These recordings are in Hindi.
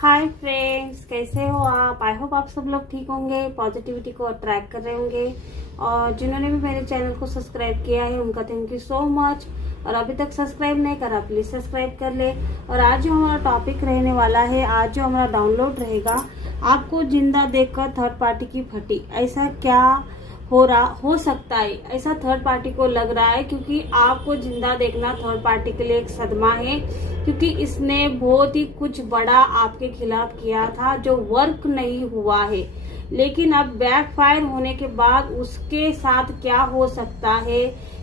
हाय फ्रेंड्स, कैसे हो आप। आई होप आप सब लोग ठीक होंगे, पॉजिटिविटी को अट्रैक्ट कर रहे होंगे। और जिन्होंने भी मेरे चैनल को सब्सक्राइब किया है उनका थैंक यू सो मच। और अभी तक सब्सक्राइब नहीं करा प्लीज सब्सक्राइब कर ले। और आज जो हमारा टॉपिक रहने वाला है, आज जो हमारा डाउनलोड रहेगा, आपको जिंदा देखकर थर्ड पार्टी की फटी, ऐसा क्या हो सकता है। ऐसा थर्ड पार्टी को लग रहा है क्योंकि आपको जिंदा देखना थर्ड पार्टी के लिए एक सदमा है, क्योंकि इसने बहुत ही कुछ बड़ा आपके खिलाफ किया था जो वर्क नहीं हुआ है। लेकिन अब बैकफायर होने के बाद उसके साथ क्या हो सकता है,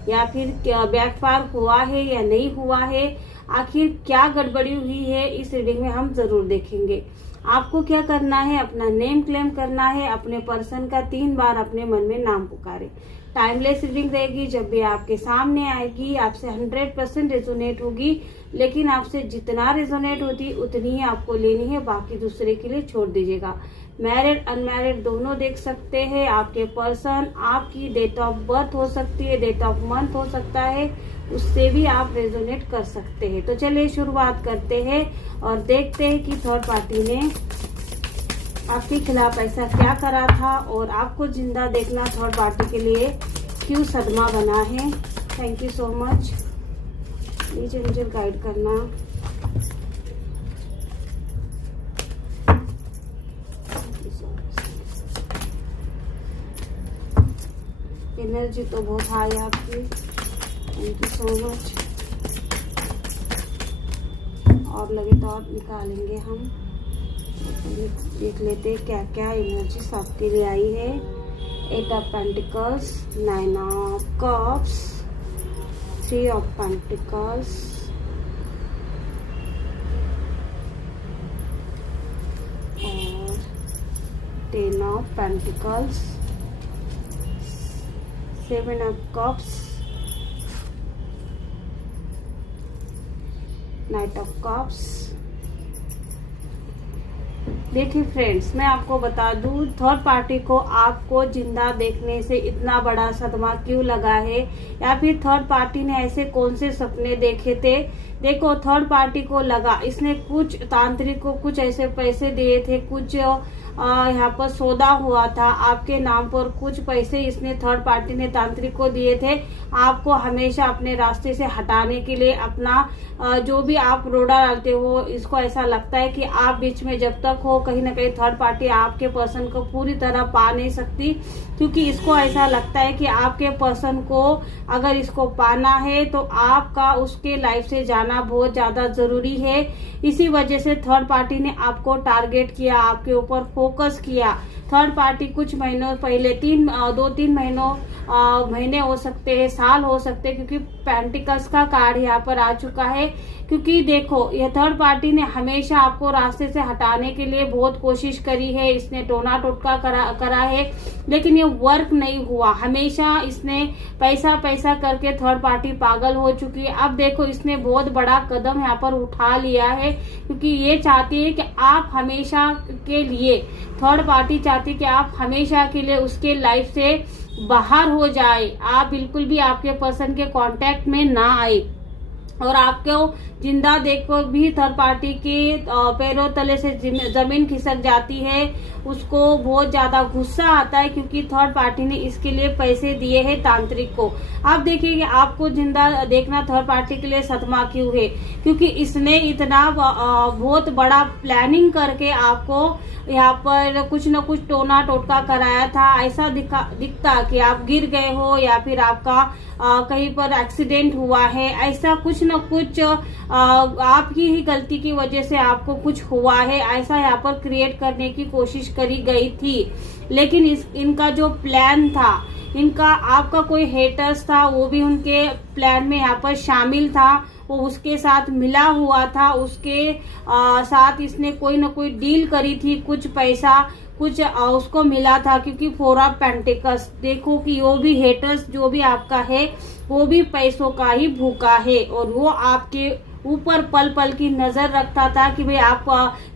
या फिर बैकफायर हुआ है या नहीं हुआ है, आखिर क्या गड़बड़ी हुई है, इस रीडिंग में हम जरूर देखेंगे। आपको क्या करना है, अपना नेम क्लेम करना है, अपने पर्सन का 3 बार अपने मन में नाम पुकारे। टाइमलेस रीडिंग रहेगी, जब भी आपके सामने आएगी आपसे 100% रेजोनेट होगी, लेकिन आपसे जितना रेजोनेट होती उतनी ही आपको लेनी है, बाकी दूसरे के लिए छोड़ दीजिएगा। मैरिड अनमैरिड दोनों देख सकते हैं। आपके पर्सन, आपकी डेट ऑफ बर्थ हो सकती है, डेट ऑफ मंथ हो सकता है, उससे भी आप रेजोनेट कर सकते हैं। तो चलिए शुरुआत करते हैं और देखते हैं कि थर्ड पार्टी ने आपके खिलाफ ऐसा क्या करा था और आपको जिंदा देखना थर्ड पार्टी के लिए क्यों सदमा बना है। Thank you so much. नीचे मुझे गाइड करना। एनर्जी तो बहुत हाई है आपकी। Thank you so much. और लगे तो और निकालेंगे हम। देख लेते हैं क्या क्या एनर्जी आपके लिए आई है। 8 of pentacles, 9 of cups, 3 of pentacles, और 10 of pentacles, 7 of cups, night of cups. देखिए फ्रेंड्स, मैं आपको बता दूं, थर्ड पार्टी को आपको जिंदा देखने से इतना बड़ा सदमा क्यों लगा है, या फिर थर्ड पार्टी ने ऐसे कौन से सपने देखे थे। देखो, थर्ड पार्टी को लगा इसने कुछ तांत्रिक को कुछ ऐसे पैसे दिए थे, कुछ यहाँ पर सौदा हुआ था आपके नाम पर, कुछ पैसे इसने थर्ड पार्टी ने तांत्रिक को दिए थे आपको हमेशा अपने रास्ते से हटाने के लिए। अपना जो भी आप रोड़ा डालते हो, इसको ऐसा लगता है कि आप बीच में जब तक हो, कहीं ना कहीं थर्ड पार्टी आपके पर्सन को पूरी तरह पा नहीं सकती, क्योंकि इसको ऐसा लगता है कि आपके पर्सन को अगर इसको पाना है तो आपका उसके लाइफ से जाना बहुत ज्यादा जरूरी है। इसी वजह से थर्ड पार्टी ने आपको टारगेट किया, आपके ऊपर फोकस किया। थर्ड पार्टी कुछ महीनों पहले 2-3 महीने हो सकते हैं, साल हो सकते हैं, क्योंकि पेंटिकल्स का कार्ड यहाँ पर आ चुका है। क्योंकि देखो, यह थर्ड पार्टी ने हमेशा आपको रास्ते से हटाने के लिए बहुत कोशिश करी है, इसने टोना टोटका करा है, लेकिन ये वर्क नहीं हुआ। हमेशा इसने पैसा पैसा करके थर्ड पार्टी पागल हो चुकी है। अब देखो, इसने बहुत बड़ा कदम यहाँ पर उठा लिया है, क्योंकि ये चाहती है कि आप हमेशा के लिए, थर्ड पार्टी चाहती है कि आप हमेशा के लिए उसके लाइफ से बाहर हो जाए, आप बिल्कुल भी आपके पर्सन के कांटेक्ट में ना आए। और आपको जिंदा देखकर भी थर्ड पार्टी के पैरों तले से जमीन खिसक जाती है, उसको बहुत ज्यादा गुस्सा आता है, क्योंकि थर्ड पार्टी ने इसके लिए पैसे दिए हैं तांत्रिक को। आप देखिए कि आपको जिंदा देखना थर्ड पार्टी के लिए सदमा क्यों है, क्योंकि इसने इतना बहुत बड़ा प्लानिंग करके आपको यहाँ पर कुछ न कुछ टोना टोटका कराया था। ऐसा दिखता कि आप गिर गए हो, या फिर आपका कहीं पर एक्सीडेंट हुआ है, ऐसा कुछ न कुछ आपकी ही गलती की वजह से आपको कुछ हुआ है, ऐसा यहाँ पर क्रिएट करने की कोशिश करी गई थी। लेकिन इनका जो प्लान था, इनका आपका कोई हेटर्स था, वो भी उनके प्लान में यहाँ पर शामिल था, वो उसके साथ मिला हुआ था, उसके साथ इसने कोई न कोई डील करी थी, कुछ पैसा कुछ उसको मिला था, क्योंकि 4 ऑफ पेंटिकल्स देखो कि वो भी हेटर्स जो भी आपका है वो भी पैसों का ही भूखा है, और वो आपके ऊपर पल पल की नजर रखता था कि भाई आप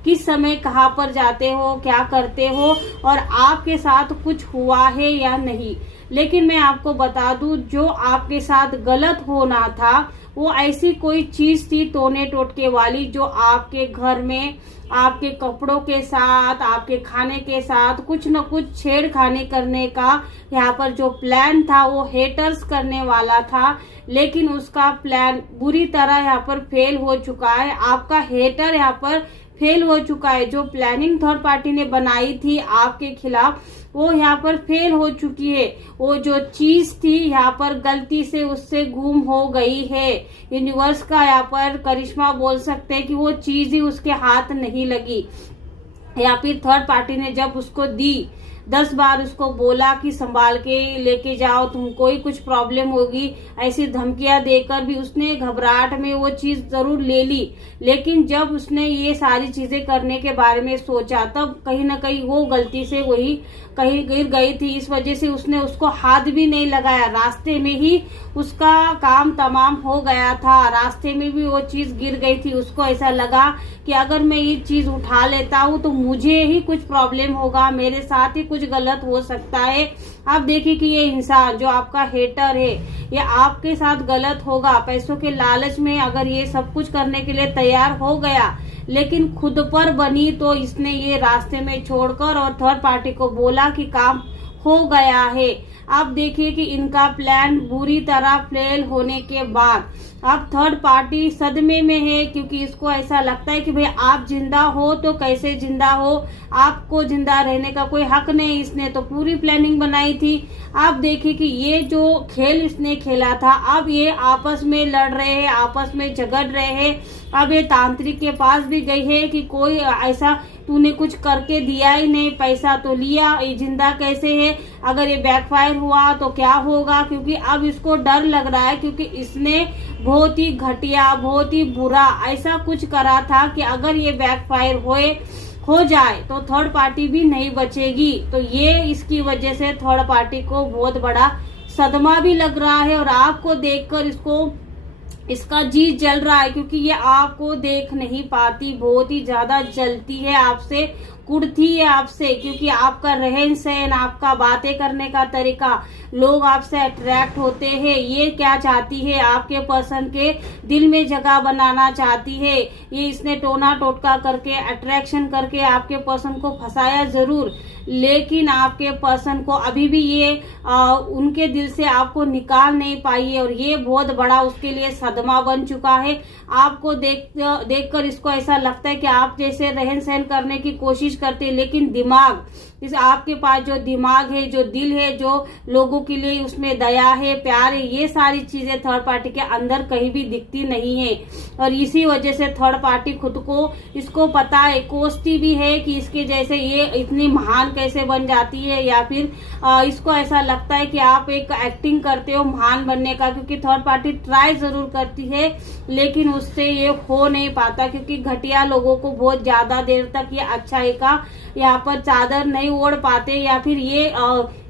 किस समय कहाँ पर जाते हो, क्या करते हो, और आपके साथ कुछ हुआ है या नहीं। लेकिन मैं आपको बता दूं, जो आपके साथ गलत होना था वो ऐसी कोई चीज थी टोने टोटके वाली जो आपके घर में आपके कपड़ों के साथ आपके खाने के साथ कुछ न कुछ छेड़खानी करने का यहाँ पर जो प्लान था वो हेटर्स करने वाला था, लेकिन उसका प्लान बुरी तरह यहाँ पर फेल हो चुका है। आपका हेटर यहाँ पर फेल हो चुका है। जो प्लानिंग थर्ड पार्टी ने बनाई थी आपके खिलाफ वो यहाँ पर फेल हो चुकी है। वो जो चीज थी यहाँ पर गलती से उससे गुम हो गई है। यूनिवर्स का यहाँ पर करिश्मा बोल सकते हैं कि वो चीज ही उसके हाथ नहीं लगी, या फिर थर्ड पार्टी ने जब उसको दी 10 बार उसको बोला कि संभाल के लेके जाओ, तुमको ही कुछ प्रॉब्लम होगी, ऐसी धमकियां देकर भी उसने घबराहट में वो चीज जरूर ले ली। लेकिन जब उसने ये सारी चीजें करने के बारे में सोचा तब कहीं ना कहीं वो गलती से वही कहीं गिर गई थी। इस वजह से उसने उसको हाथ भी नहीं लगाया, रास्ते में ही उसका काम तमाम हो गया था। रास्ते में भी वो चीज गिर गई थी। उसको ऐसा लगा कि अगर मैं ये चीज उठा लेता हूँ तो मुझे ही कुछ प्रॉब्लम होगा, मेरे साथ ही कुछ गलत हो सकता है। आप देखिए कि ये इंसान जो आपका हेटर है ये आपके साथ गलत होगा। पैसों के लालच में अगर ये सब कुछ करने के लिए तैयार हो गया, लेकिन खुद पर बनी तो इसने ये रास्ते में छोड़कर और थर्ड पार्टी को बोला कि काम हो गया है। आप देखिए कि इनका प्लान बुरी तरह फेल होने के बाद अब थर्ड पार्टी सदमे में है, क्योंकि इसको ऐसा लगता है कि भाई आप जिंदा हो तो कैसे जिंदा हो, आपको जिंदा रहने का कोई हक नहीं। इसने तो पूरी प्लानिंग बनाई थी। आप देखिए कि ये जो खेल इसने खेला था अब ये आपस में लड़ रहे हैं, आपस में झगड़ रहे हैं। अब ये तांत्रिक के पास भी गई है कि कोई ऐसा तूने कुछ करके दिया ही नहीं, पैसा तो लिया, ये जिंदा कैसे है, अगर ये बैकफायर हुआ तो क्या होगा। क्योंकि अब इसको डर लग रहा है, क्योंकि इसने बहुत ही घटिया बहुत ही बुरा ऐसा कुछ करा था कि अगर ये बैकफायर हो जाए तो थर्ड पार्टी भी नहीं बचेगी। तो ये इसकी वजह से थर्ड पार्टी को बहुत बड़ा सदमा भी लग रहा है और आपको देखकर इसका जी जल रहा है, क्योंकि ये आपको देख नहीं पाती, बहुत ही ज्यादा जलती है आपसे, कुड़ती है आपसे, क्योंकि आपका रहन सहन, आपका बातें करने का तरीका, लोग आपसे अट्रैक्ट होते हैं। ये क्या चाहती है, आपके पर्सन के दिल में जगह बनाना चाहती है। ये इसने टोना टोटका करके अट्रैक्शन करके आपके पर्सन को फंसाया जरूर, लेकिन आपके पर्सन को अभी भी ये उनके दिल से आपको निकाल नहीं पाई है और ये बहुत बड़ा उसके लिए सदमा बन चुका है। आपको देखकर इसको ऐसा लगता है कि आप जैसे रहन सहन करने की कोशिश करते हैं, लेकिन दिमाग इस आपके पास जो दिमाग है, जो दिल है, जो लोगों के लिए उसमें दया है, प्यार है, ये सारी चीजें थर्ड पार्टी के अंदर कहीं भी दिखती नहीं है। और इसी वजह से थर्ड पार्टी खुद को इसको पता है, कोसती भी है कि इसके जैसे ये इतनी महान कैसे बन जाती है, या फिर इसको ऐसा लगता है कि आप एक एक्टिंग करते हो महान बनने का, क्योंकि थर्ड पार्टी ट्राई जरूर करती है लेकिन उससे ये हो नहीं पाता, क्योंकि घटिया लोगों को बहुत ज्यादा देर तक ये अच्छाई का यहाँ पर चादर नहीं ओढ़ पाते, या फिर ये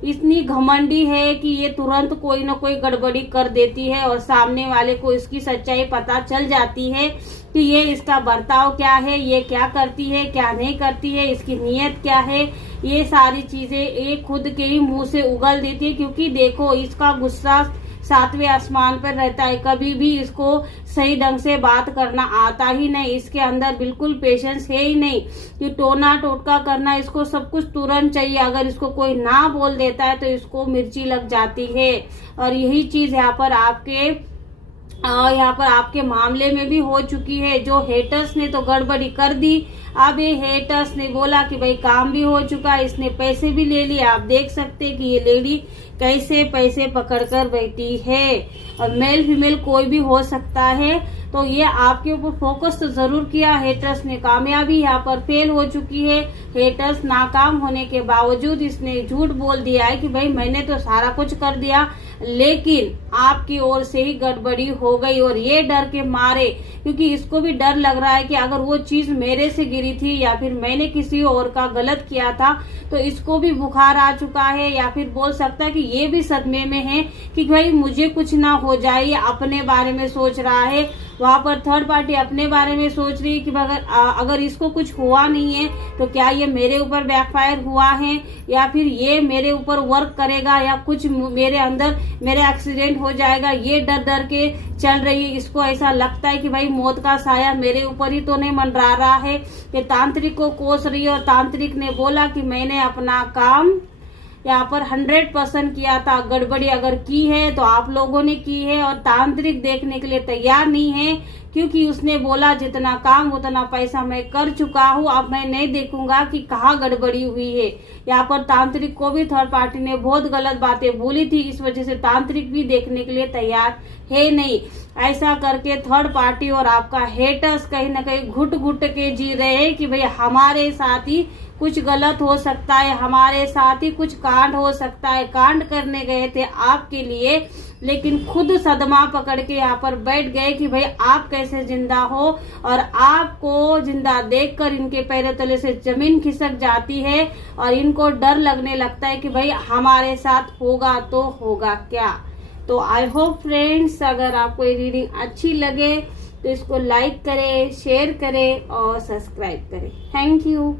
इतनी घमंडी है कि ये तुरंत कोई ना कोई गड़बड़ी कर देती है और सामने वाले को इसकी सच्चाई पता चल जाती है कि ये इसका बर्ताव क्या है, ये क्या करती है क्या नहीं करती है, इसकी नीयत क्या है। ये सारी चीजें ये खुद के ही मुंह से उगल देती है, क्योंकि देखो इसका गुस्सा 7वें आसमान पर रहता है, कभी भी इसको सही ढंग से बात करना आता ही नहीं, इसके अंदर बिल्कुल पेशेंस है ही नहीं कि टोना टोटका करना, इसको सब कुछ तुरंत चाहिए। अगर इसको कोई ना बोल देता है तो इसको मिर्ची लग जाती है। और यही चीज यहाँ पर आपके मामले में भी हो चुकी है। जो हेटर्स ने तो गड़बड़ी कर दी, अब ये हेटर्स ने बोला कि भाई काम भी हो चुका है, इसने पैसे भी ले लिए। आप देख सकते हैं कि ये लेडी कैसे पैसे पकड़कर बैठी है, और मेल फीमेल कोई भी हो सकता है। तो ये आपके ऊपर फोकस तो जरूर किया हेटर्स ने, कामयाबी यहाँ पर फेल हो चुकी है। हेटर्स नाकाम होने के बावजूद इसने झूठ बोल दिया है कि भाई मैंने तो सारा कुछ कर दिया, लेकिन आपकी ओर से ही गड़बड़ी हो गई। और ये डर के मारे, क्योंकि इसको भी डर लग रहा है कि अगर वो चीज मेरे से गिरी थी या फिर मैंने किसी और का गलत किया था तो इसको भी बुखार आ चुका है, या फिर बोल सकता है कि ये भी सदमे में है कि भाई मुझे कुछ ना हो जाए, अपने बारे में सोच रहा है। वहां पर थर्ड पार्टी अपने बारे में सोच रही है कि अगर इसको कुछ हुआ नहीं है तो क्या ये मेरे ऊपर बैकफायर हुआ है, या फिर ये मेरे ऊपर वर्क करेगा, या कुछ मेरे अंदर मेरे एक्सीडेंट हो जाएगा, ये डर डर के चल रही है। इसको ऐसा लगता है कि भाई मौत का साया मेरे ऊपर ही तो नहीं मंडरा रहा है। ये तांत्रिक को कोस रही है और तांत्रिक ने बोला कि मैंने अपना काम यहाँ पर 100% किया था। गड़बड़ी अगर की है तो आप लोगों ने की है, और तांत्रिक देखने के लिए तैयार नहीं है, क्योंकि उसने बोला जितना काम उतना पैसा मैं कर चुका हूँ, अब मैं नहीं देखूंगा कि कहाँ गड़बड़ी हुई है। यहाँ पर तांत्रिक को भी थर्ड पार्टी ने बहुत गलत बातें बोली थी, इस वजह से तांत्रिक भी देखने के लिए तैयार है नहीं। ऐसा करके थर्ड पार्टी और आपका हेटर्स कहीं ना कहीं घुट घुट के जी रहे हैं कि भाई हमारे साथ ही कुछ गलत हो सकता है, हमारे साथ ही कुछ कांड हो सकता है। कांड करने गए थे आपके लिए, लेकिन खुद सदमा पकड़ के यहाँ पर बैठ गए कि भाई आप कैसे जिंदा हो, और आपको जिंदा देखकर इनके पैरों तले से जमीन खिसक जाती है और इनको डर लगने लगता है कि भाई हमारे साथ होगा तो होगा क्या। तो आई होप फ्रेंड्स, अगर आपको ये रीडिंग अच्छी लगे तो इसको लाइक करें, शेयर करें और सब्सक्राइब करें। Thank you.